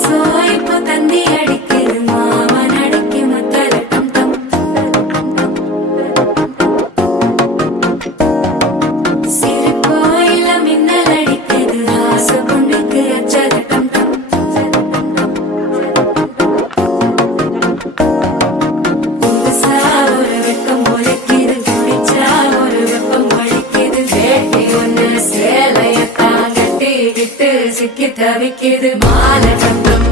சோய்ப்பு தந்தி அடிக்குது மாமன் அடிக்கு முத்தலட்டம் தம் சிறு கோயில மின்னல் அடிக்குது ஆச பொண்ணுக்கு அச்சலட்டம் தம் புதுசா ஒரு வெப்பம் ஒழிக்குது குடிச்சா ஒரு வெப்பம் ஒழிக்குது வேட்டி ஒண்ணு சேலையத்தான் கட்டிக்கிட்டு சிக்கி தவிக்குது மாலை கட்டும்